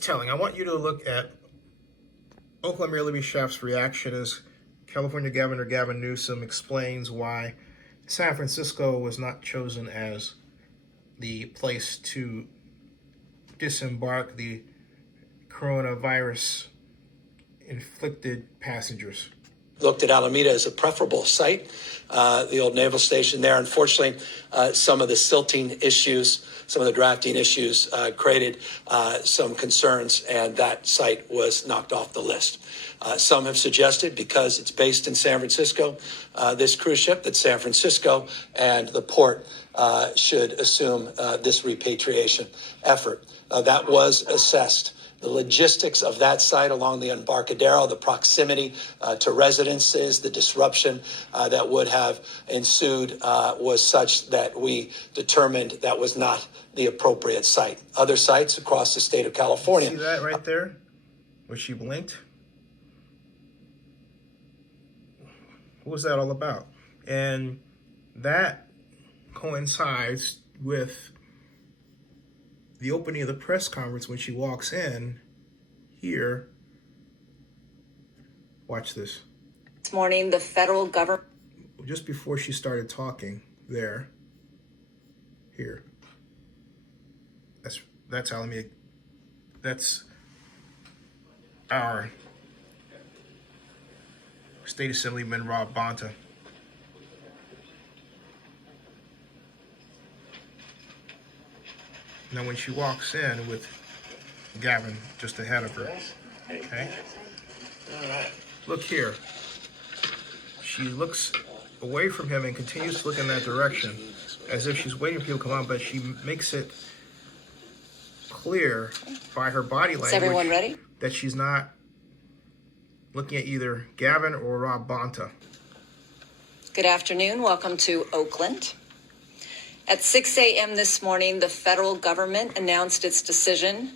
telling. I want you to look at Oakland Mayor Libby Schaaf's reaction as California Governor Gavin Newsom explains why San Francisco was not chosen as the place to disembark the coronavirus inflicted passengers. Looked at Alameda as a preferable site, the old naval station there. Unfortunately, some of the silting issues, some of the drafting issues created some concerns, and that site was knocked off the list. Some have suggested, because it's based in San Francisco, this cruise ship, that San Francisco and the port should assume this repatriation effort. That was assessed. The logistics of that site along the Embarcadero, the proximity to residences, the disruption that would have ensued was such that we determined that was not the appropriate site. Other sites across the state of California. See that right there, where she blinked? What was that all about? And that coincides with the opening of the press conference when she walks in here. Watch this. This morning, the federal government... Just before she started talking there, here. That's Alameda. That's our State Assemblyman Rob Bonta. Now, when she walks in with Gavin just ahead of her, okay? Look here. She looks away from him and continues to look in that direction as if she's waiting for people to come on, but she makes it clear by her body language. Is everyone ready? That she's not looking at either Gavin or Rob Bonta. Good afternoon. Welcome to Oakland. At 6 a.m. this morning, the federal government announced its decision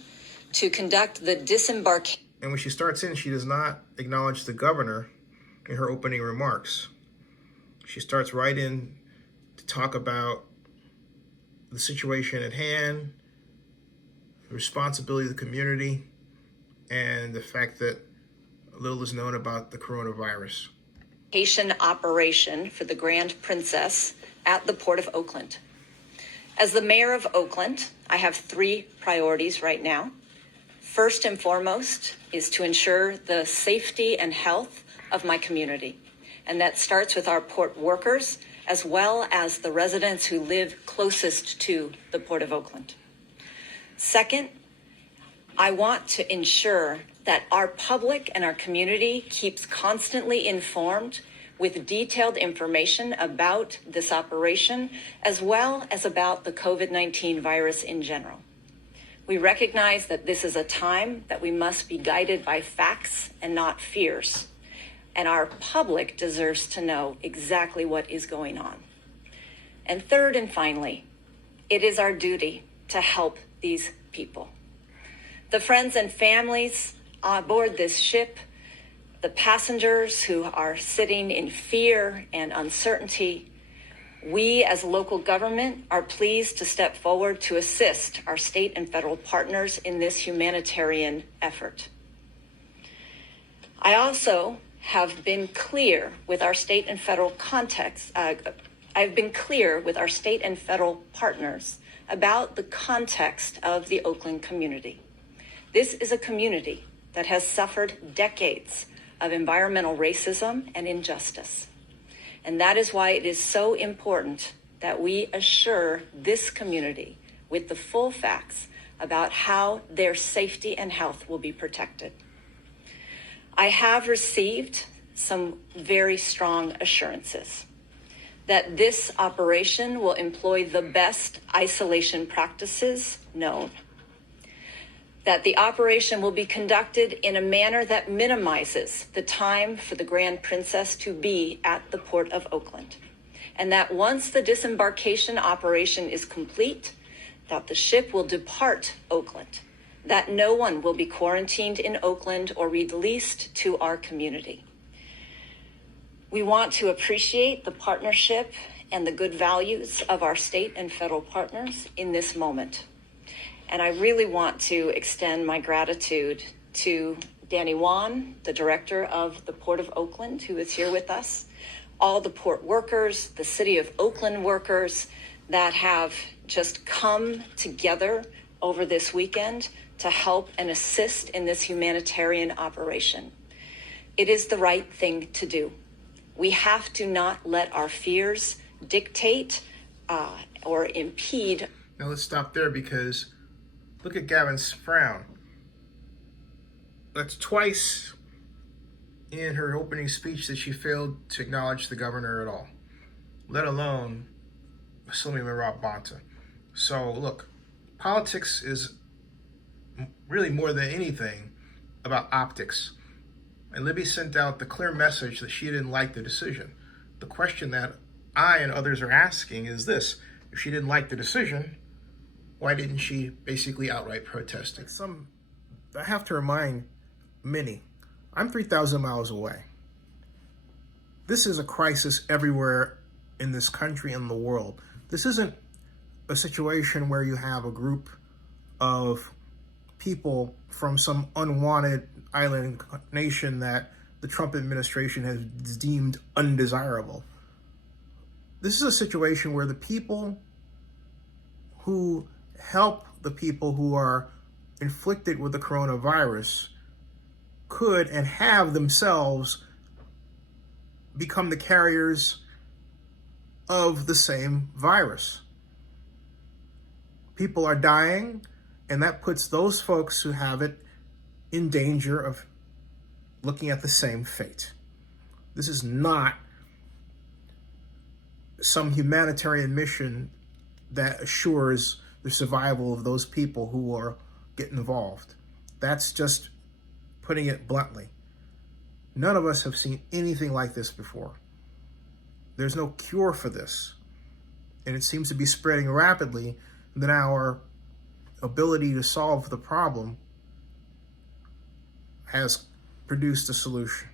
to conduct the disembarkation. And when she starts in, she does not acknowledge the governor in her opening remarks. She starts right in to talk about the situation at hand, the responsibility of the community, and the fact that little is known about the coronavirus. Operation for the Grand Princess at the Port of Oakland. As the mayor of Oakland, I have 3 priorities right now. First and foremost is to ensure the safety and health of my community. And that starts with our port workers, as well as the residents who live closest to the Port of Oakland. Second, I want to ensure that our public and our community keeps constantly informed with detailed information about this operation, as well as about the COVID-19 virus in general. We recognize that this is a time that we must be guided by facts and not fears, and our public deserves to know exactly what is going on. And third and finally, it is our duty to help these people. The friends and families aboard this ship, the passengers who are sitting in fear and uncertainty, we as local government are pleased to step forward to assist our state and federal partners in this humanitarian effort. I also have been clear with our state and federal I've been clear with our state and federal partners about the context of the Oakland community. This is a community that has suffered decades of environmental racism and injustice. And that is why it is so important that we assure this community with the full facts about how their safety and health will be protected. I have received some very strong assurances that this operation will employ the best isolation practices known, that the operation will be conducted in a manner that minimizes the time for the Grand Princess to be at the Port of Oakland, and that once the disembarkation operation is complete, that the ship will depart Oakland, that no one will be quarantined in Oakland or released to our community. We want to appreciate the partnership and the good values of our state and federal partners in this moment. And I really want to extend my gratitude to Danny Wan, the director of the Port of Oakland, who is here with us, all the port workers, the City of Oakland workers that have just come together over this weekend to help and assist in this humanitarian operation. It is the right thing to do. We have to not let our fears dictate or impede. Now let's stop there, because look at Gavin's frown. That's twice in her opening speech that she failed to acknowledge the governor at all, let alone Assemblyman Rob Bonta. So look, politics is really more than anything about optics. And Libby sent out the clear message that she didn't like the decision. The question that I and others are asking is this: if she didn't like the decision, why didn't she basically outright protest it? I have to remind many, I'm 3,000 miles away. This is a crisis everywhere in this country and the world. This isn't a situation where you have a group of people from some unwanted island nation that the Trump administration has deemed undesirable. This is a situation where the people who help the people who are inflicted with the coronavirus could and have themselves become the carriers of the same virus. People are dying, and that puts those folks who have it in danger of looking at the same fate. This is not some humanitarian mission that assures the survival of those people who are get involved. That's just putting it bluntly. None of us have seen anything like this before. There's no cure for this, and it seems to be spreading rapidly. Then our ability to solve the problem has produced a solution.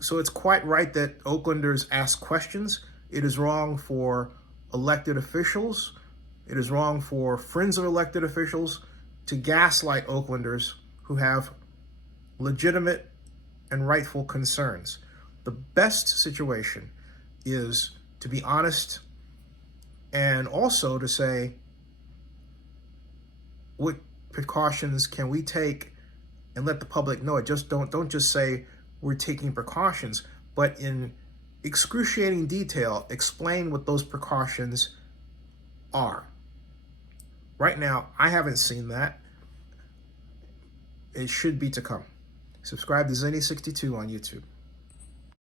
So it's quite right that Oaklanders ask questions. It is wrong for elected officials. It is wrong for friends of elected officials to gaslight Oaklanders who have legitimate and rightful concerns. The best situation is to be honest, and also to say, what precautions can we take, and let the public know it. Just don't just say we're taking precautions, but in excruciating detail, explain what those precautions are. Right now, I haven't seen that. It should be to come. Subscribe to Zenny62 on YouTube.